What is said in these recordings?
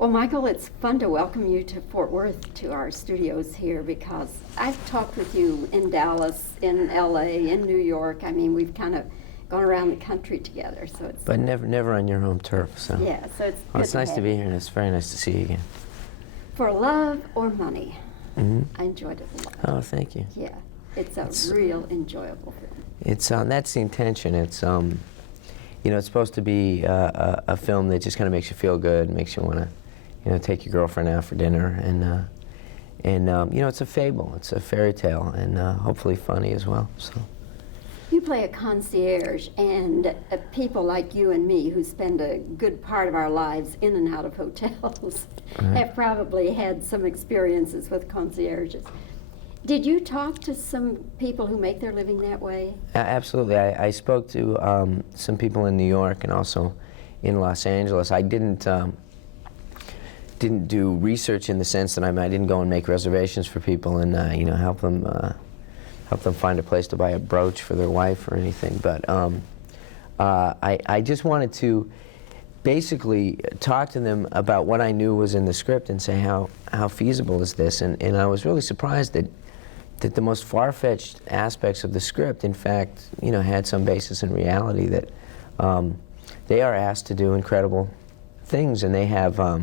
Well, Michael, it's fun to welcome you to Fort Worth, to our studios here, because I've talked with you in Dallas, in LA, in New York. I mean, we've kind of gone around the country together, so it's... But never on your home turf, so... Yeah, so it's well, it's nice to be here, and it's very nice to see you again. For love or money, Mm-hmm. I enjoyed it a lot. Oh, thank you. Yeah, it's real enjoyable film. It's that's the intention. It's you know, it's supposed to be a film that just kind of makes you feel good, makes you want to, you know, take your girlfriend out for dinner, and you know, it's a fable, it's a fairy tale, and hopefully funny as well. So. You play a concierge, and people like you and me who spend a good part of our lives in and out of hotels have probably had some experiences with concierges. Did you talk to some people who make their living that way? Absolutely. I spoke to some people in New York and also in Los Angeles. I didn't do research in the sense that I didn't go and make reservations for people and you know, help them find a place to buy a brooch for their wife or anything. But I just wanted to basically talk to them about what I knew was in the script and say how feasible is this, and I was really surprised that the most far-fetched aspects of the script, in fact, you know, had some basis in reality, that they are asked to do incredible things, and they have a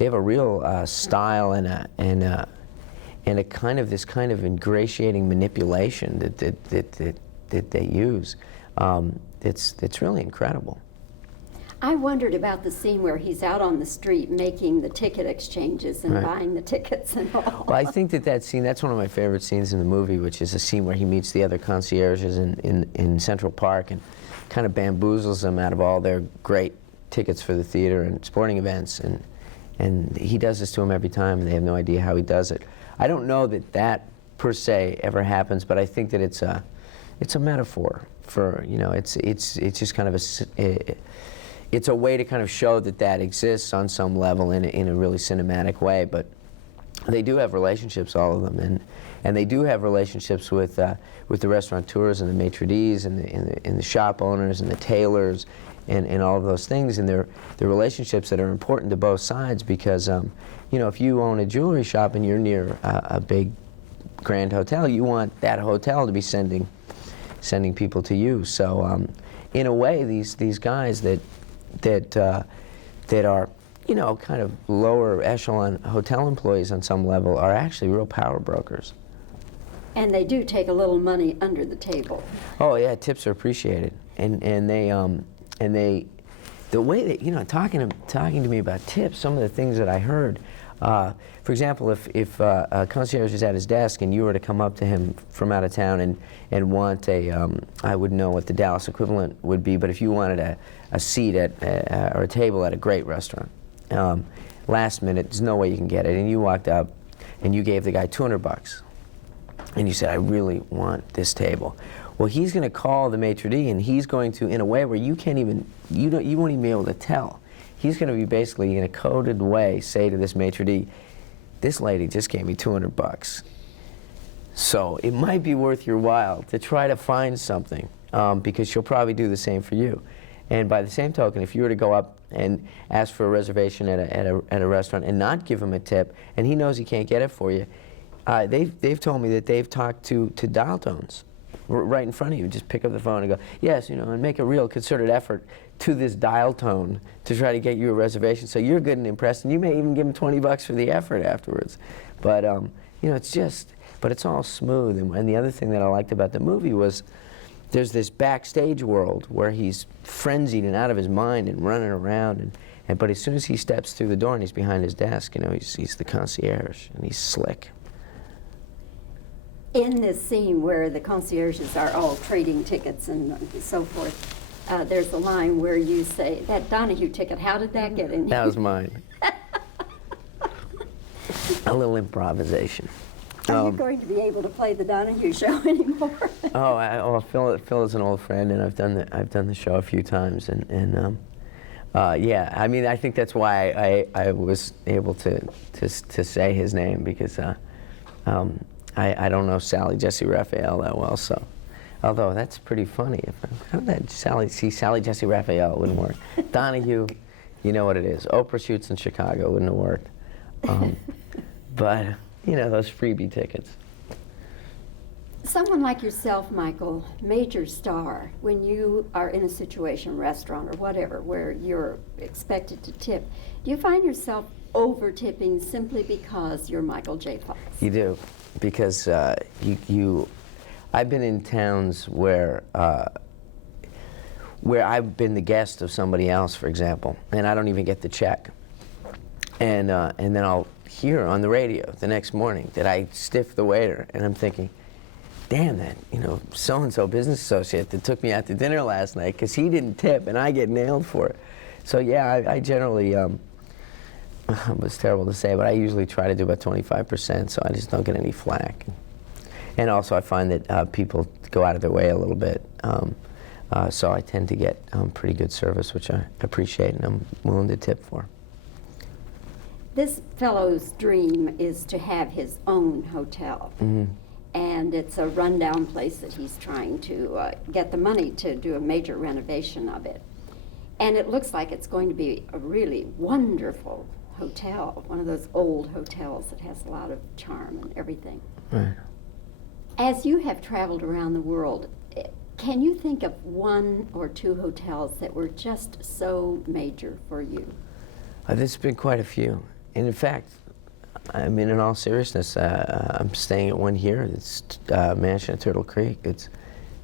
real style and a kind of this kind of ingratiating manipulation that they use. It's really incredible. I wondered about the scene where he's out on the street making the ticket exchanges and buying the tickets and all. Well, I think that scene, that's one of my favorite scenes in the movie, which is a scene where he meets the other concierges in Central Park and kind of bamboozles them out of all their great tickets for the theater and sporting events, and he does this to them every time, and they have no idea how he does it. I don't know that per se ever happens, but I think that it's a metaphor for, you know, it's just kind of it's a way to kind of show that exists on some level in a really cinematic way. But they do have relationships, all of them, and they do have relationships with the restaurateurs and the maitre d's and the shop owners and the tailors and all of those things, and they're relationships that are important to both sides, because you know, if you own a jewelry shop and you're near a big grand hotel, you want that hotel to be sending people to you. So in a way, these guys that are, you know, kind of lower echelon hotel employees on some level are actually real power brokers. And they do take a little money under the table. Oh yeah, tips are appreciated, and they the way that, you know, talking to me about tips, some of the things that I heard. For example, if a concierge is at his desk and you were to come up to him from out of town and want I wouldn't know what the Dallas equivalent would be, but if you wanted a seat at or a table at a great restaurant, last minute, there's no way you can get it, and you walked up and you gave the guy $200, and you said, I really want this table. Well, he's going to call the maitre d', and he's going to, in a way where you can't even, you won't even be able to tell. He's going to be basically, in a coded way, say to this maitre d', this lady just gave me $200. So it might be worth your while to try to find something, because she'll probably do the same for you. And by the same token, if you were to go up and ask for a reservation at a restaurant and not give him a tip, and he knows he can't get it for you, they've told me that they've talked to dial tones right in front of you. Just pick up the phone and go, yes, you know, and make a real concerted effort to this dial tone to try to get you a reservation, so you're good and impressed, and you may even give them $20 for the effort afterwards. But you know, but it's all smooth. And the other thing that I liked about the movie was there's this backstage world where he's frenzied and out of his mind and running around, but as soon as he steps through the door and he's behind his desk, you know, he's the concierge and he's slick. In this scene where the concierges are all trading tickets and so forth, there's a line where you say, that Donahue ticket, how did that get in here? That was mine. A little improvisation. Are you going to be able to play the Donahue show anymore? Phil is an old friend, and I've done the show a few times, and yeah, I mean, I think that's why I was able to say his name, because I don't know Sally Jesse Raphael that well, so. Although that's pretty funny. How did that Sally Jesse Raphael, it wouldn't work. Donahue, You know what it is. Oprah shoots in Chicago, wouldn't have worked. But, you know, those freebie tickets. Someone like yourself, Michael, major star, when you are in a situation, restaurant or whatever, where you're expected to tip, do you find yourself over-tipping simply because you're Michael J. Fox? You do, because I've been in towns where I've been the guest of somebody else, for example, and I don't even get the check. And then I'll hear on the radio the next morning that I stiffed the waiter, and I'm thinking, damn, that, you know, so-and-so business associate that took me out to dinner last night because he didn't tip and I get nailed for it. So yeah, I generally, it was terrible to say, but I usually try to do about 25%, so I just don't get any flack. And also I find that people go out of their way a little bit, so I tend to get pretty good service, which I appreciate and I'm willing to tip for. This fellow's dream is to have his own hotel. Mm-hmm. And it's a rundown place that he's trying to get the money to do a major renovation of it. And it looks like it's going to be a really wonderful hotel, one of those old hotels that has a lot of charm and everything. Right. As you have traveled around the world, can you think of one or two hotels that were just so major for you? There's been quite a few. And in fact, I mean, in all seriousness, I'm staying at one here. It's Mansion at Turtle Creek. It's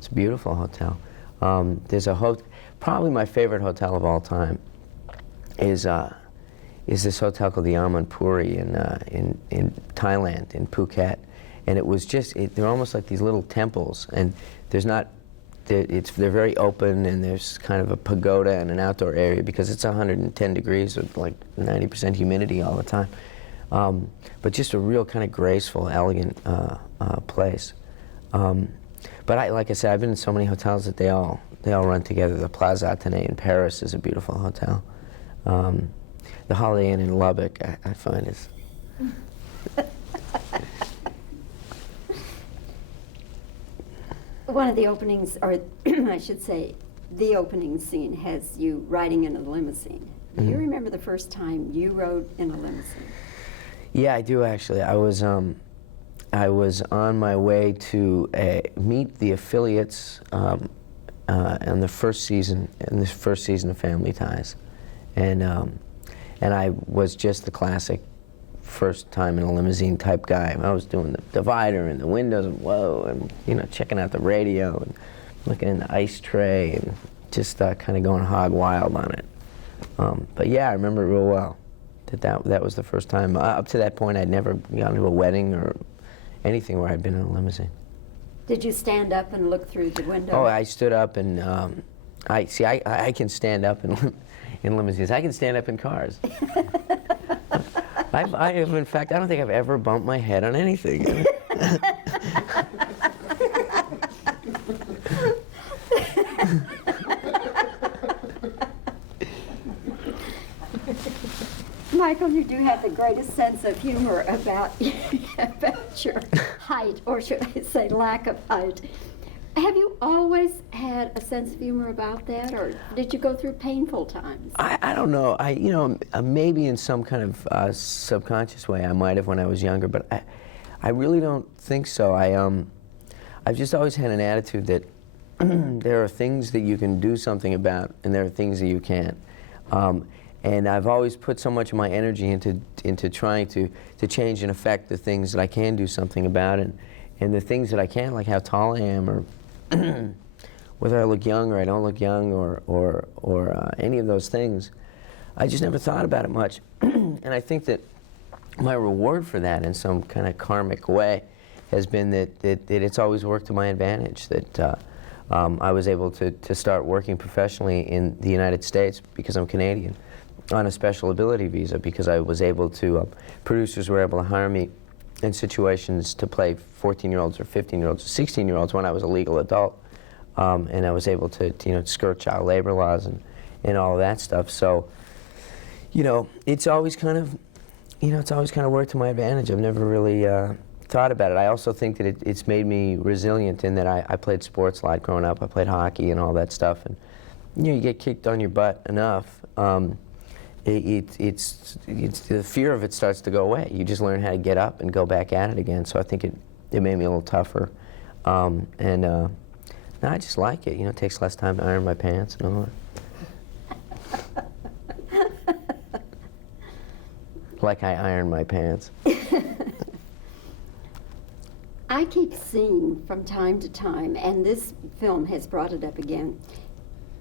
a beautiful hotel. There's a probably my favorite hotel of all time is this hotel called the Amanpuri in Thailand, in Phuket. And it was just, they're almost like these little temples, and they're very open, and there's kind of a pagoda and an outdoor area because it's 110 degrees with like 90% humidity all the time. But just a real kind of graceful, elegant place. But like I said, I've been in so many hotels that they all run together. The Plaza Athénée in Paris is a beautiful hotel. The Holiday Inn in Lubbock, I find is. One of the openings, or I should say, the opening scene has you riding in a limousine. Do you remember the first time you rode in a limousine? Yeah, I do actually. I was on my way to meet the affiliates in the first season of Family Ties, and I was just the classic first time in a limousine type guy. I was doing the divider and the windows and whoa, and you know, checking out the radio and looking in the ice tray and just kind of going hog wild on it. But yeah, I remember it real well. That was the first time. Up to that point, I'd never gone to a wedding or anything where I'd been in a limousine. Did you stand up and look through the window? Oh, I stood up and I can stand up in limousines. I can stand up in cars. I have, in fact, I don't think I've ever bumped my head on anything. Michael, you do have the greatest sense of humor about your height, or should I say lack of height. Have you always had a sense of humor about that, or did you go through painful times? I don't know. Maybe in some kind of subconscious way I might have when I was younger, but I really don't think so. I've just always had an attitude that there are things that you can do something about, and there are things that you can't. And I've always put so much of my energy into trying to change and affect the things that I can do something about, and the things that I can't, like how tall I am, or whether I look young or I don't look young, or any of those things. I just never thought about it much. And I think that my reward for that in some kind of karmic way has been that it's always worked to my advantage, that I was able to start working professionally in the United States because I'm Canadian on a special ability visa, because I was able to, producers were able to hire me in situations to play 14-year-olds or 15-year-olds or 16-year-olds when I was a legal adult, and I was able to skirt child labor laws and all of that stuff. So, it's always kind of, worked to my advantage. I've never really thought about it. I also think that it's made me resilient in that I played sports a lot growing up. I played hockey and all that stuff, and you get kicked on your butt enough, it's the fear of it starts to go away. You just learn how to get up and go back at it again. So I think it made me a little tougher, and no, I just like it. You know, it takes less time to iron my pants and all that. Like I iron my pants. I keep seeing from time to time, and this film has brought it up again,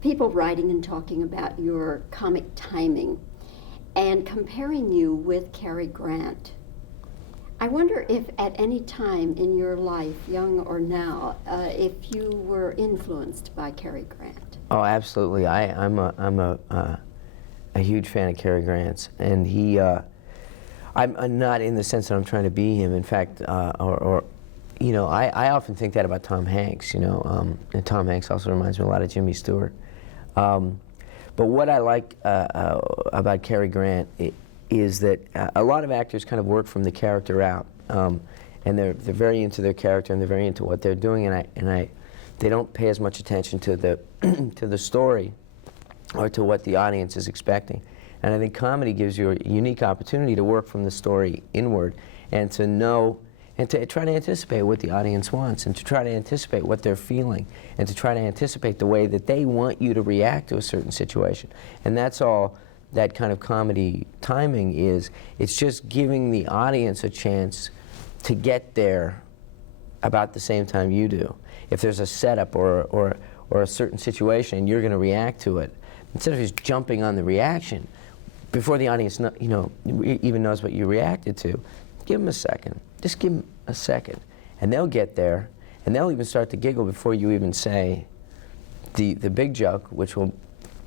people writing and talking about your comic timing and comparing you with Cary Grant. I wonder if at any time in your life, young or now, if you were influenced by Cary Grant. Oh, absolutely. I'm a huge fan of Cary Grant's, and he. I'm not in the sense that I'm trying to be him. In fact, you know, I often think that about Tom Hanks. You know, and Tom Hanks also reminds me a lot of Jimmy Stewart. But what I like about Cary Grant is that a lot of actors kind of work from the character out, and they're very into their character and they're very into what they're doing, and they don't pay as much attention to the to the story or to what the audience is expecting. And I think comedy gives you a unique opportunity to work from the story inward and to know and to try to anticipate what the audience wants and to try to anticipate what they're feeling and to try to anticipate the way that they want you to react to a certain situation. And that's all that kind of comedy timing is. It's just giving the audience a chance to get there about the same time you do. If there's a setup or a certain situation and you're going to react to it, instead of just jumping on the reaction, before the audience even knows what you reacted to, give them a second. Just give them a second. And they'll get there, and they'll even start to giggle before you even say the big joke, which will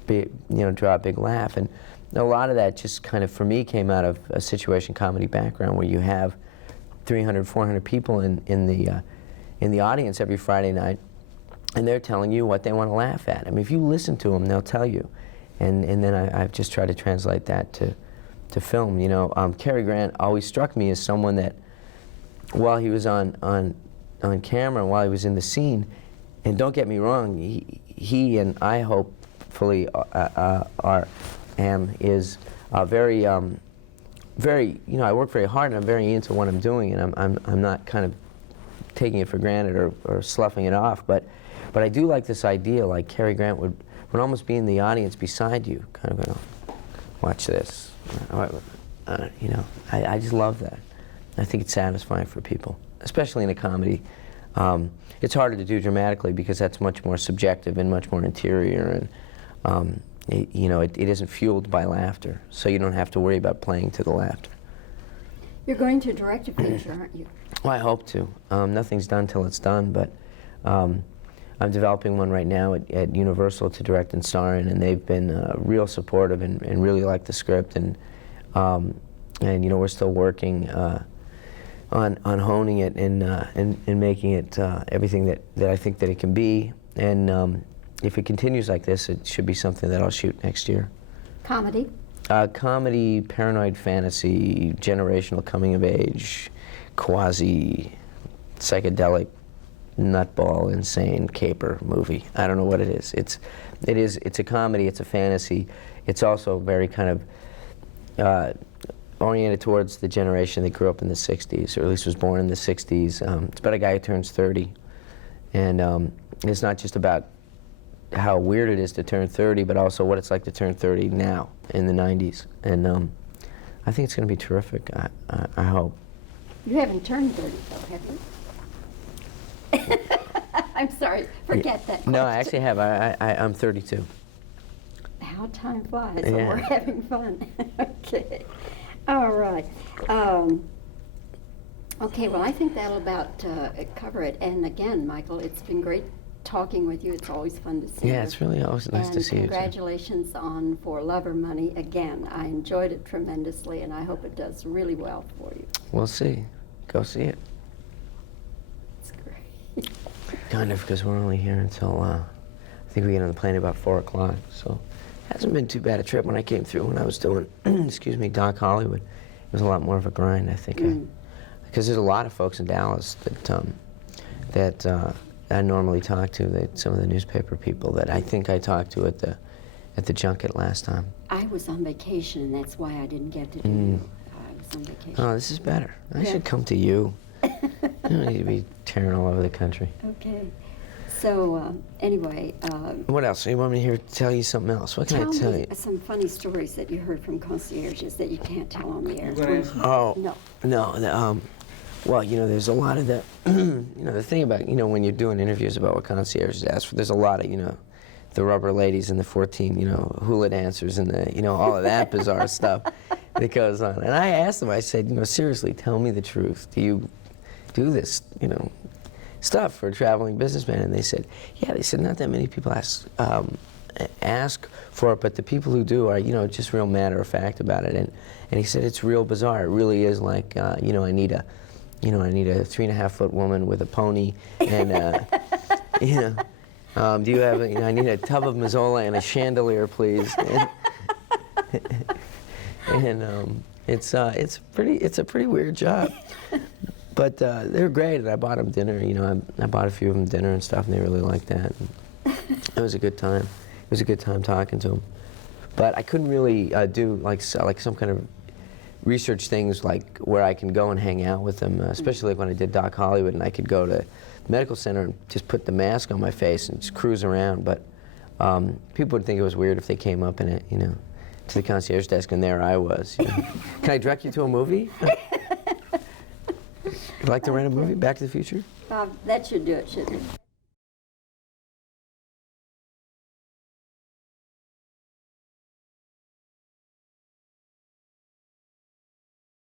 be, draw a big laugh. And a lot of that just kind of, for me, came out of a situation comedy background where you have 300, 400 people in the audience every Friday night, and they're telling you what they want to laugh at. I mean, if you listen to them, they'll tell you. And then I've just tried to translate that to film. You know, Cary Grant always struck me as someone that, while he was on camera, while he was in the scene, and don't get me wrong, he and I hopefully is very, very. You know, I work very hard and I'm very into what I'm doing, and I'm not kind of taking it for granted or sloughing it off. But I do like this idea, like Cary Grant would almost be in the audience beside you, kind of going, watch this. You know, I just love that. I think it's satisfying for people, especially in a comedy. It's harder to do dramatically because that's much more subjective and much more interior, and it isn't fueled by laughter, so you don't have to worry about playing to the laughter. You're going to direct a picture, aren't you? Well, I hope to. Nothing's done till it's done, but I'm developing one right now at Universal to direct and star in, and they've been real supportive and really like the script, and we're still working on honing it and making it everything that I think that it can be. And if it continues like this, it should be something that I'll shoot next year. Comedy? Comedy, paranoid fantasy, generational coming of age, quasi psychedelic, nutball, insane caper movie. I don't know what it is. It's a comedy, it's a fantasy. It's also very kind of oriented towards the generation that grew up in the 60s, or at least was born in the 60s. It's about a guy who turns 30. And it's not just about how weird it is to turn 30, but also what it's like to turn 30 now, in the 90s. And I think it's going to be terrific, I hope. You haven't turned 30, though, have you? I'm sorry, forget that question. No, I actually have. I'm 32. How time flies, Yeah. and we're having fun. Okay. All right. Okay, well, I think that'll about cover it. And again, Michael, it's been great talking with you. It's always fun to see you. Yeah, it's really always nice to see you, too. Congratulations on For Love or Money. Again, I enjoyed it tremendously, and I hope it does really well for you. We'll see. Go see it. It's great. Kind of, because we're only here until, I think we get on the plane about 4 o'clock, so it hasn't been too bad a trip. When I came through, when I was doing, excuse me, Doc Hollywood, it was a lot more of a grind, I think. Because there's a lot of folks in Dallas that I normally talk to, some of the newspaper people that I think I talk to at at the junket last time. I was on vacation, and that's why I didn't get to do you. I was on vacation. Oh, this is better. I Yeah. should come to you. You don't need to be tearing all over the country. Okay. So, anyway, What else? You want me to tell you something else? What can I tell me you? some funny stories that you heard from concierges that you can't tell on the air. Oh, No. no. Well, there's a lot of the, the thing about, when you're doing interviews about what concierges ask for, there's a lot of, the rubber ladies and the 14, hula dancers and the, all of that bizarre stuff that goes on. And I asked them, I said, seriously, tell me the truth. Do you do this, stuff for a traveling businessman? And they said, yeah, not that many people ask for it, but the people who do are, just real matter of fact about it. And he said, it's real bizarre. It really is like, I need a 3.5-foot woman with a pony, and do you have? I need a tub of Mazola and a chandelier, please. And it's a pretty weird job, but they're great. And I bought them dinner. I bought a few of them dinner and stuff, and they really liked that. And it was a good time. It was a good time talking to them. But I couldn't really do like some kind of research things like where I can go and hang out with them, especially like when I did Doc Hollywood, and I could go to the medical center and just put the mask on my face and just cruise around. But people would think it was weird if they came up in it, to the concierge desk, and there I was. Can I direct you to a movie? You'd like to rent a movie, Back to the Future? Bob, that should do it, shouldn't it?